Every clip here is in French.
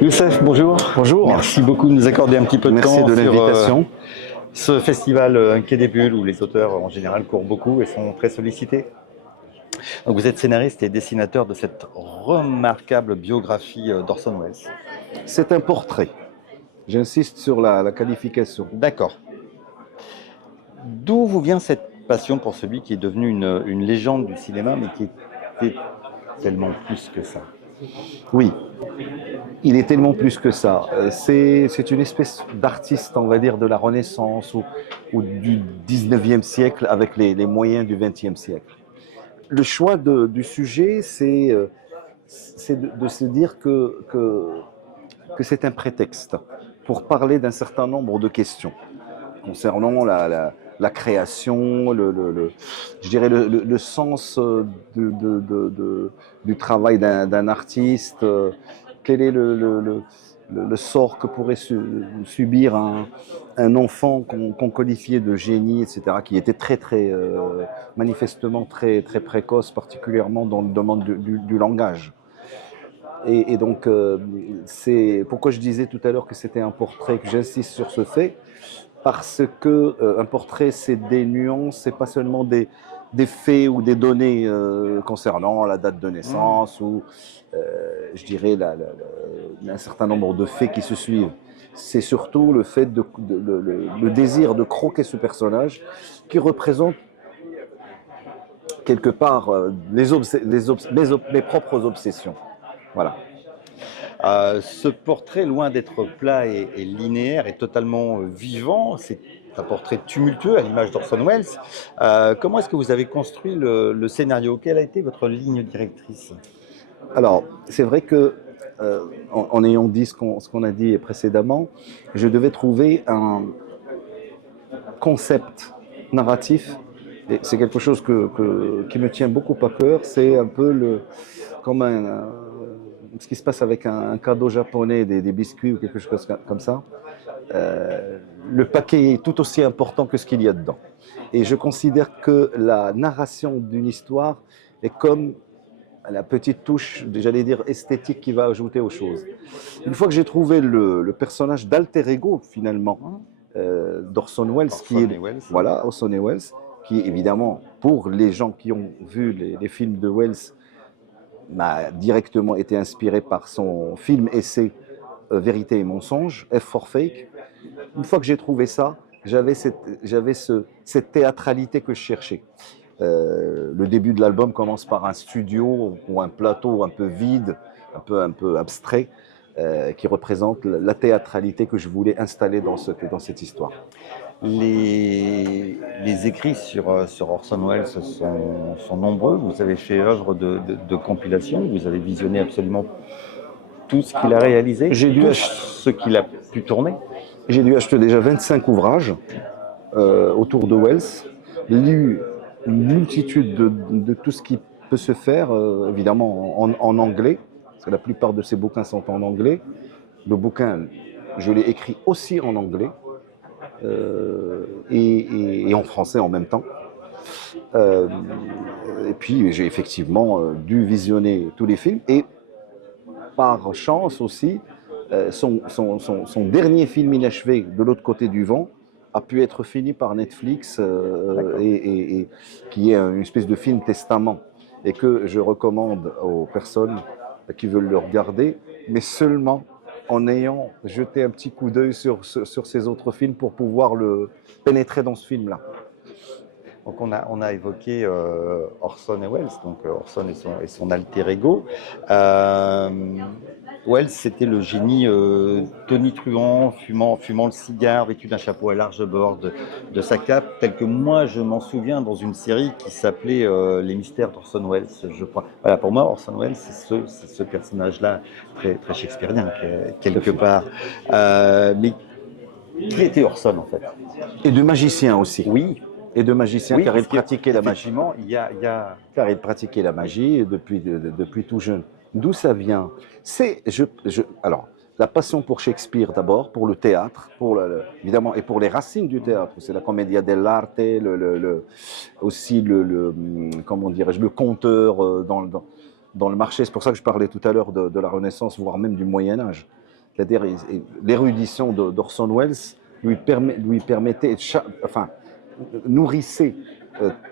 Youssef, bonjour. Bonjour. Merci beaucoup de nous accorder un petit peu de Merci temps de sur l'invitation. ce festival Quai des Bulles où les auteurs en général courent beaucoup et sont très sollicités. Donc, vous êtes scénariste et dessinateur de cette remarquable biographie d'Orson Welles. C'est un portrait. J'insiste sur la qualification. D'accord. D'où vous vient cette passion pour celui qui est devenu une légende du cinéma, mais qui était tellement plus que ça? Oui, il est tellement plus que ça. C'est une espèce d'artiste, on va dire, de la Renaissance ou du 19e siècle avec les moyens du 20e siècle. Le choix du sujet, c'est de se dire que c'est un prétexte pour parler d'un certain nombre de questions concernant la création, je dirais le sens du travail d'un artiste, quel est le sort que pourrait subir un enfant qu'on qualifiait de génie, etc., qui était manifestement très précoce, particulièrement dans le domaine du langage. Et donc, c'est pourquoi je disais tout à l'heure que c'était un portrait, que j'insiste sur ce fait, parce que un portrait, c'est des nuances, c'est pas seulement des faits ou des données concernant la date de naissance ou, je dirais, un certain nombre de faits qui se suivent. C'est surtout le fait le désir de croquer ce personnage qui représente quelque part mes propres obsessions. Voilà. Ce portrait, loin d'être plat et linéaire, est totalement vivant. C'est un portrait tumultueux à l'image d'Orson Welles. Comment est-ce que vous avez construit le scénario? Quelle a été votre ligne directrice? Alors, c'est vrai que, en ayant dit ce qu'on a dit précédemment, je devais trouver un concept narratif. Et c'est quelque chose qui me tient beaucoup à cœur. C'est un peu comme ce qui se passe avec un cadeau japonais, des biscuits ou quelque chose comme ça. Le paquet est tout aussi important que ce qu'il y a dedans. Et je considère que la narration d'une histoire est comme la petite touche, j'allais dire, esthétique qui va ajouter aux choses. Une fois que j'ai trouvé le personnage d'alter ego, finalement, d'Orson Welles, voilà, Orson Welles, qui évidemment, pour les gens qui ont vu les films de Welles, m'a directement été inspiré par son film-essai Vérité et mensonge, F for Fake. Une fois que j'ai trouvé ça, j'avais cette théâtralité que je cherchais. Le début de l'album commence par un studio ou un plateau un peu vide, un peu abstrait, qui représente la théâtralité que je voulais installer dans cette histoire. Les écrits sur Orson Welles sont nombreux. Vous avez fait œuvre de compilation. Vous avez visionné absolument tout ce qu'il a réalisé, tout ce qu'il a pu tourner. J'ai dû acheter déjà 25 ouvrages autour de Welles, lu une multitude de tout ce qui peut se faire, évidemment en anglais, parce que la plupart de ces bouquins sont en anglais. Le bouquin, je l'ai écrit aussi en anglais et en français en même temps. Et puis j'ai effectivement dû visionner tous les films et par chance aussi, son dernier film inachevé, De l'autre côté du vent, a pu être fini par Netflix et qui est une espèce de film testament et que je recommande aux personnes qui veulent le regarder, mais seulement en ayant jeté un petit coup d'œil sur ces autres films pour pouvoir le pénétrer dans ce film-là. Donc on a évoqué Orson et Welles, donc Orson et son alter ego. Welles, c'était le génie tonitruant, fumant le cigare, vêtu d'un chapeau à large bord, de sa cape, tel que moi je m'en souviens dans une série qui s'appelait Les Mystères d'Orson Welles, je crois. Voilà, pour moi, Orson Welles, c'est ce personnage-là, très shakespearien, quelque part. Mais qui était Orson, en fait? Et de magicien aussi. Oui. Et de magicien, oui, car il pratiquait la magie. Car il pratiquait la magie depuis tout jeune. D'où ça vient? Alors, la passion pour Shakespeare d'abord, pour le théâtre, évidemment, et pour les racines du théâtre. C'est la commedia dell'arte, aussi comment dirais-je, le conteur dans le marché. C'est pour ça que je parlais tout à l'heure de la Renaissance, voire même du Moyen-Âge. C'est-à-dire l'érudition d'Orson Welles lui permettait, enfin, nourrissait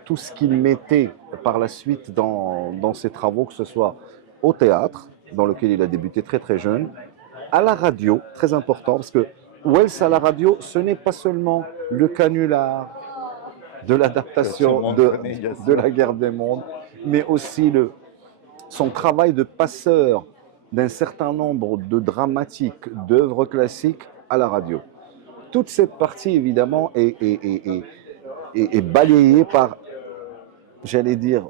tout ce qu'il mettait par la suite dans ses travaux, que ce soit au théâtre, dans lequel il a débuté très très jeune, à la radio, très important, parce que Wells à la radio, ce n'est pas seulement le canular de l'adaptation de la guerre des mondes, mais aussi son travail de passeur d'un certain nombre de dramatiques, d'œuvres classiques à la radio. Toute cette partie, évidemment, est balayée par, j'allais dire,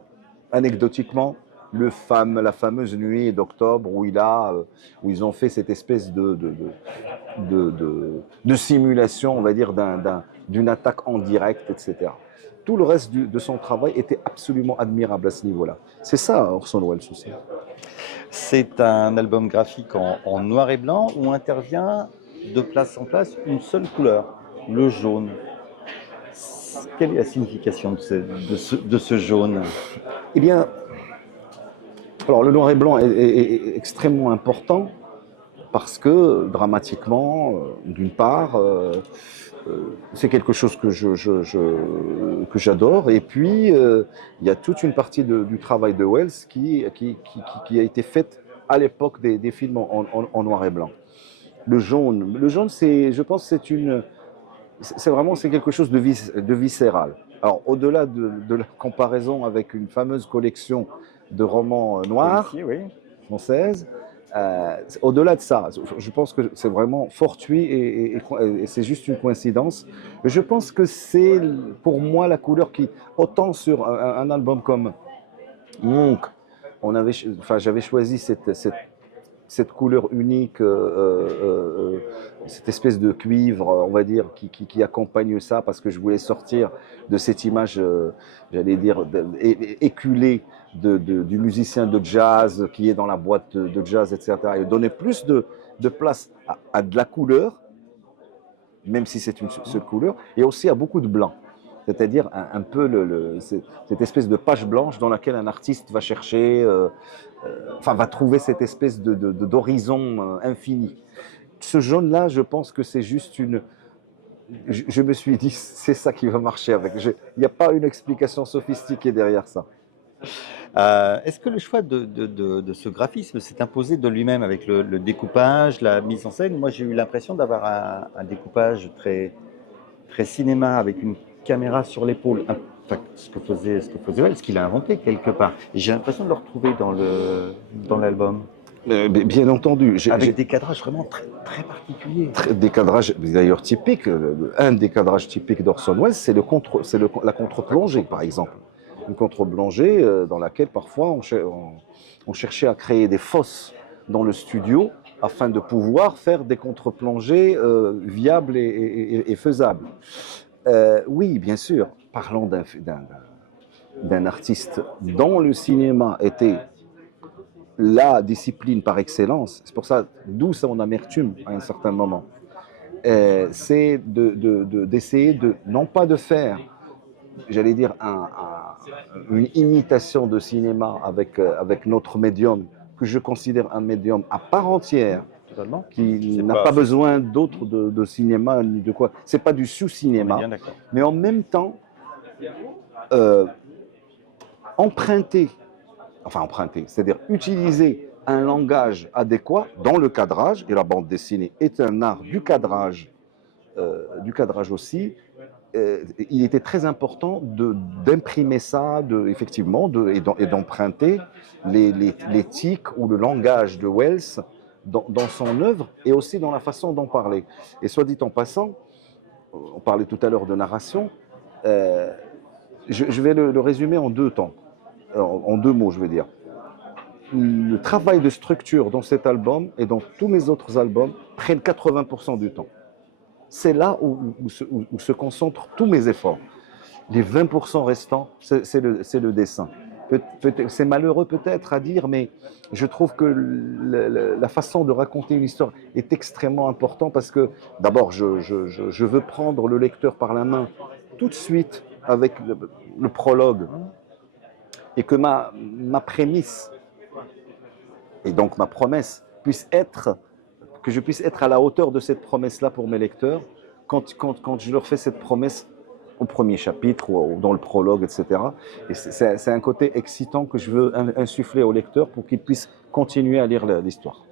anecdotiquement, la fameuse nuit d'octobre où ils ont fait cette espèce de simulation, on va dire, d'une attaque en direct, etc. Tout le reste de son travail était absolument admirable à ce niveau-là. C'est ça, Orson Welles aussi. C'est un album graphique en noir et blanc où intervient de place en place une seule couleur, le jaune. Quelle est la signification de ce jaune? Eh bien, alors le noir et blanc est extrêmement important parce que dramatiquement, d'une part, c'est quelque chose que j'adore. Et puis, il y a toute une partie du travail de Wells qui a été faite à l'époque des films en noir et blanc. Le jaune, je pense, c'est quelque chose de viscéral. Alors, au-delà de la comparaison avec une fameuse collection de romans noirs, oui, française, au-delà de ça, je pense que c'est vraiment fortuit et c'est juste une coïncidence. Je pense que c'est pour moi la couleur qui, autant sur un album comme Monk, j'avais choisi cette couleur unique, cette espèce de cuivre, on va dire, qui accompagne ça, parce que je voulais sortir de cette image, j'allais dire, éculée du musicien de jazz qui est dans la boîte de jazz, etc. Et donner plus de place à de la couleur, même si c'est une seule couleur, et aussi à beaucoup de blanc. C'est-à-dire un peu cette espèce de page blanche dans laquelle un artiste va chercher, va trouver cette espèce d'horizon infini. Ce jaune-là, je pense que c'est juste je me suis dit, c'est ça qui va marcher avec. Il n'y a pas une explication sophistiquée derrière ça. Est-ce que le choix de ce graphisme s'est imposé de lui-même avec le découpage, la mise en scène? Moi, j'ai eu l'impression d'avoir un découpage très, très cinéma avec une caméra sur l'épaule. Enfin, ce que faisait Wells, ce qu'il a inventé quelque part. Et j'ai l'impression de le retrouver dans l'album. Bien entendu. Avec des cadrages vraiment très, très particuliers. Des cadrages d'ailleurs typiques. Un des cadrages typiques d'Orson Welles, c'est la contre-plongée, par exemple. Une contre-plongée dans laquelle parfois on cherchait à créer des fosses dans le studio afin de pouvoir faire des contre-plongées viables et faisables. Oui, bien sûr, parlons d'un artiste dont le cinéma était la discipline par excellence. C'est pour ça, d'où son amertume à un certain moment. C'est d'essayer non pas de faire, j'allais dire, une imitation de cinéma avec notre médium, que je considère un médium à part entière, Totalement. qui n'a pas besoin d'autre de cinéma ni de quoi. C'est pas du sous-cinéma, mais en même temps emprunter, c'est-à-dire utiliser un langage adéquat dans le cadrage, et la bande dessinée est un art du cadrage aussi. Il était très important d'imprimer ça, effectivement, et d'emprunter les tics ou le langage de Wells dans son œuvre et aussi dans la façon d'en parler. Et soit dit en passant, on parlait tout à l'heure de narration, je vais le résumer en deux temps, en deux mots, je veux dire. Le travail de structure dans cet album et dans tous mes autres albums prennent 80% du temps. C'est là où se concentrent tous mes efforts. Les 20% restants, c'est le dessin. C'est malheureux peut-être à dire, mais je trouve que la façon de raconter une histoire est extrêmement importante parce que, d'abord, je veux prendre le lecteur par la main tout de suite avec le prologue et que ma prémisse et donc ma promesse puisse être que je puisse être à la hauteur de cette promesse-là pour mes lecteurs, quand je leur fais cette promesse au premier chapitre ou dans le prologue, etc. Et c'est un côté excitant que je veux insuffler aux lecteurs pour qu'ils puissent continuer à lire l'histoire.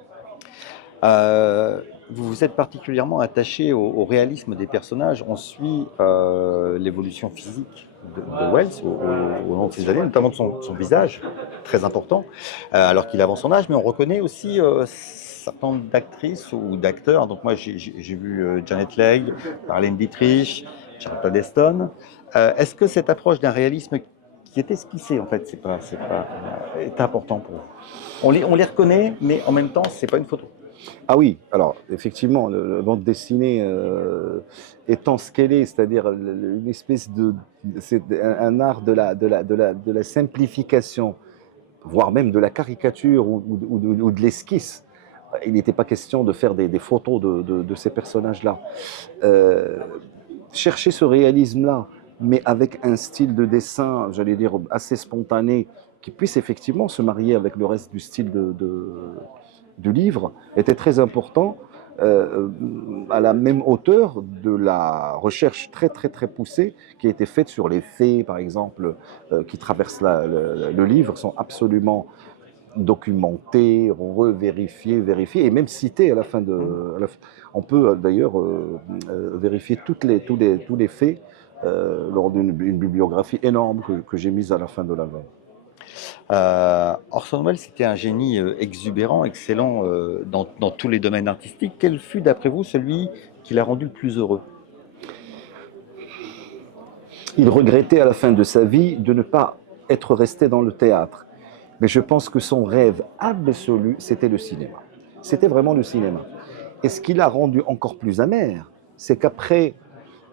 Vous vous êtes particulièrement attaché au réalisme des personnages. On suit l'évolution physique de Wells au long de ses années, notamment de son visage, très important, alors qu'il avance son âge, mais on reconnaît aussi certain nombre d'actrices ou d'acteurs. Donc moi, j'ai vu Janet Leigh, Marlène Dietrich, Charlton Heston. Est-ce que cette approche d'un réalisme qui est esquissé, en fait, est important pour vous? On les reconnaît, mais en même temps, c'est pas une photo. Ah oui, alors effectivement, la bande dessinée étant ce qu'elle est, c'est-à-dire une espèce c'est un art de la simplification, voire même de la caricature ou de l'esquisse. Il n'était pas question de faire des photos de ces personnages-là. Chercher ce réalisme-là, mais avec un style de dessin, j'allais dire, assez spontané, qui puisse effectivement se marier avec le reste du style du livre, était très important, à la même hauteur de la recherche très très très poussée qui a été faite sur les faits, par exemple, qui traversent le livre, sont absolument documentés, revérifiés, vérifiés, et même cités à la fin on peut d'ailleurs vérifier tous les faits lors d'une bibliographie énorme que j'ai mise à la fin de l'album. Orson Welles, c'était un génie exubérant, excellent dans tous les domaines artistiques. Quel fut, d'après vous, celui qui l'a rendu le plus heureux? Il regrettait à la fin de sa vie de ne pas être resté dans le théâtre. Mais je pense que son rêve absolu, c'était le cinéma. C'était vraiment le cinéma. Et ce qui l'a rendu encore plus amer, c'est qu'après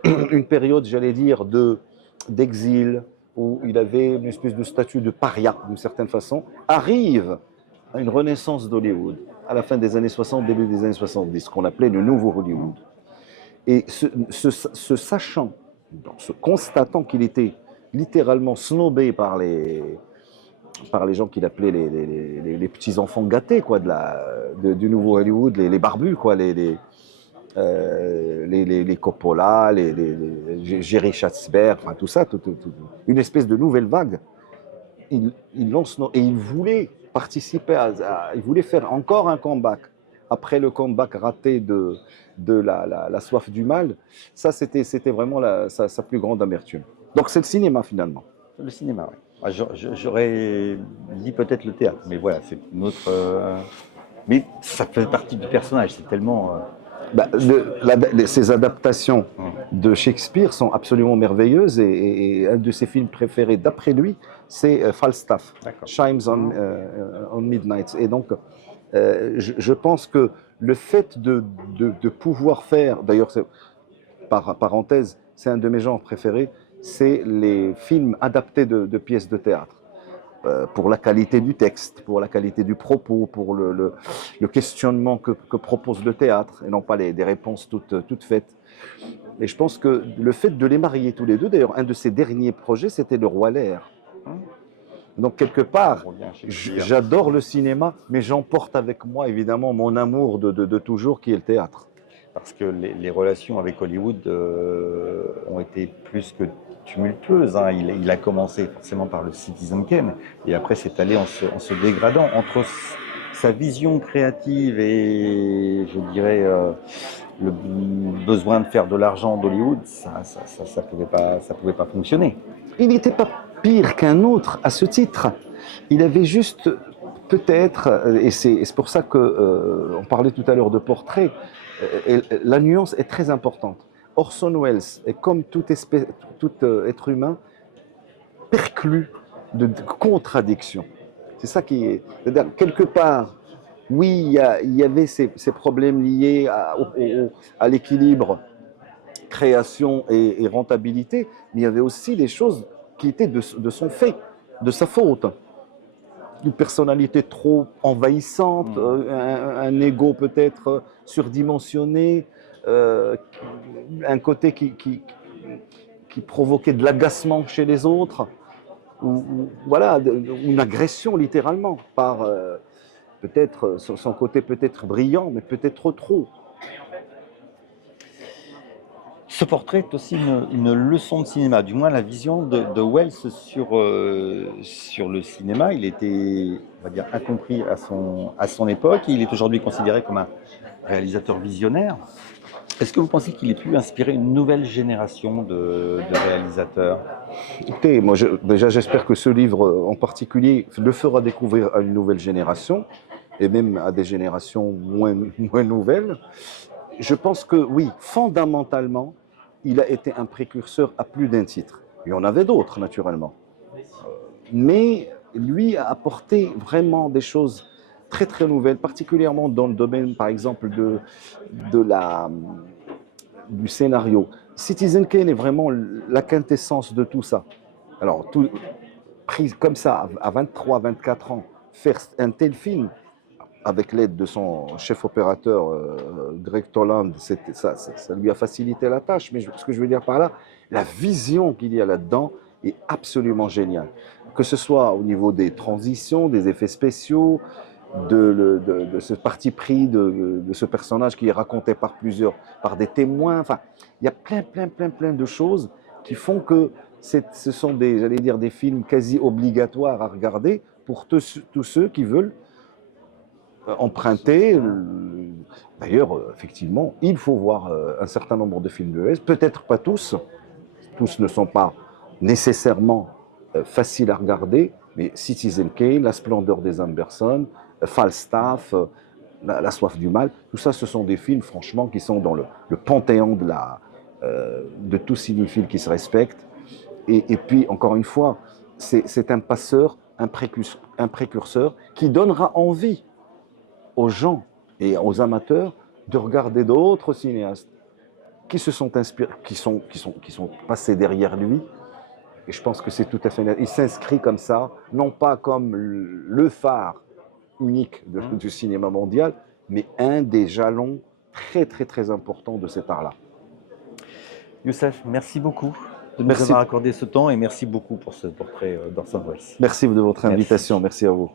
une période, j'allais dire, d'exil, où il avait une espèce de statut de paria, d'une certaine façon, arrive à une renaissance d'Hollywood, à la fin des années 60, début des années 70, qu'on appelait le nouveau Hollywood. Et se sachant, se constatant qu'il était littéralement snobé par les gens qu'il appelait les petits-enfants gâtés quoi, du nouveau Hollywood, les barbus, quoi, les Coppola, Jerry Schatzberg, enfin tout ça, une espèce de nouvelle vague. Il lance et il voulait participer il voulait faire encore un comeback après le comeback raté de la soif du mal. Ça, c'était vraiment sa plus grande amertume. Donc c'est le cinéma finalement. Le cinéma, oui. J'aurais dit peut-être le théâtre, mais voilà, c'est une autre. Mais ça fait partie du personnage, c'est tellement. Ces adaptations de Shakespeare sont absolument merveilleuses et un de ses films préférés d'après lui, c'est Falstaff, Chimes on Midnight. Et donc, je pense que le fait de pouvoir faire, d'ailleurs, par parenthèse, c'est un de mes genres préférés, c'est les films adaptés de pièces de théâtre. Pour la qualité du texte, pour la qualité du propos, pour le questionnement que propose le théâtre, et non pas des réponses toutes faites. Et je pense que le fait de les marier tous les deux, d'ailleurs, un de ses derniers projets, c'était Le Roi Lear. Donc, quelque part, j'adore le cinéma, mais j'emporte avec moi, évidemment, mon amour de toujours, qui est le théâtre. Parce que les relations avec Hollywood ont été plus que tumultueuse. Hein. Il a commencé forcément par le Citizen Kane et après c'est allé en se dégradant entre sa vision créative et je dirais le besoin de faire de l'argent d'Hollywood, ça pouvait pas fonctionner. Il n'était pas pire qu'un autre à ce titre. Il avait juste peut-être, et c'est pour ça que on parlait tout à l'heure de portrait, la nuance est très importante. Orson Welles est comme tout être humain perclus de contradictions. C'est ça qui est. C'est-à-dire, quelque part, oui, il y avait ces problèmes liés à l'équilibre création et rentabilité, mais il y avait aussi des choses qui étaient de son fait, de sa faute. Une personnalité trop envahissante, un ego peut-être surdimensionné, un côté qui provoquait de l'agacement chez les autres, ou voilà, une agression littéralement par peut-être son côté peut-être brillant, mais peut-être trop. Ce portrait est aussi une leçon de cinéma, du moins la vision de Wells sur le cinéma. Il était, on va dire, incompris à son époque. Il est aujourd'hui considéré comme un réalisateur visionnaire. Est-ce que vous pensez qu'il ait pu inspirer une nouvelle génération de réalisateurs? Écoutez, moi, déjà, j'espère que ce livre en particulier le fera découvrir à une nouvelle génération, et même à des générations moins nouvelles. Je pense que oui, fondamentalement, il a été un précurseur à plus d'un titre. Il y en avait d'autres, naturellement. Mais lui a apporté vraiment des choses très très nouvelles, particulièrement dans le domaine, par exemple, du scénario. Citizen Kane est vraiment la quintessence de tout ça. Alors, pris comme ça, à 23, 24 ans, faire un tel film, avec l'aide de son chef opérateur, Greg Toland, ça lui a facilité la tâche. Mais ce que je veux dire par là, la vision qu'il y a là-dedans est absolument géniale. Que ce soit au niveau des transitions, des effets spéciaux, de ce parti pris de ce personnage qui est raconté par des témoins. Enfin, il y a plein de choses qui font que ce sont j'allais dire, des films quasi obligatoires à regarder pour tous ceux qui veulent emprunter. D'ailleurs, effectivement, il faut voir un certain nombre de films de Wells, peut-être pas tous. Tous ne sont pas nécessairement faciles à regarder, mais Citizen Kane, La splendeur des Amberson, Falstaff, la soif du mal, tout ça, ce sont des films, franchement, qui sont dans le panthéon de tout cinéphile qui se respecte. Et puis, encore une fois, c'est un passeur, un précurseur qui donnera envie aux gens et aux amateurs de regarder d'autres cinéastes qui se sont inspirés, qui sont passés derrière lui. Et je pense que c'est tout à fait... Il s'inscrit comme ça, non pas comme le phare unique du cinéma mondial, mais un des jalons très importants de cet art-là. Youssef, merci beaucoup de nous Merci. avoir accordé ce temps et merci beaucoup pour ce portrait d'Orson Welles. Merci de votre invitation. Merci à vous.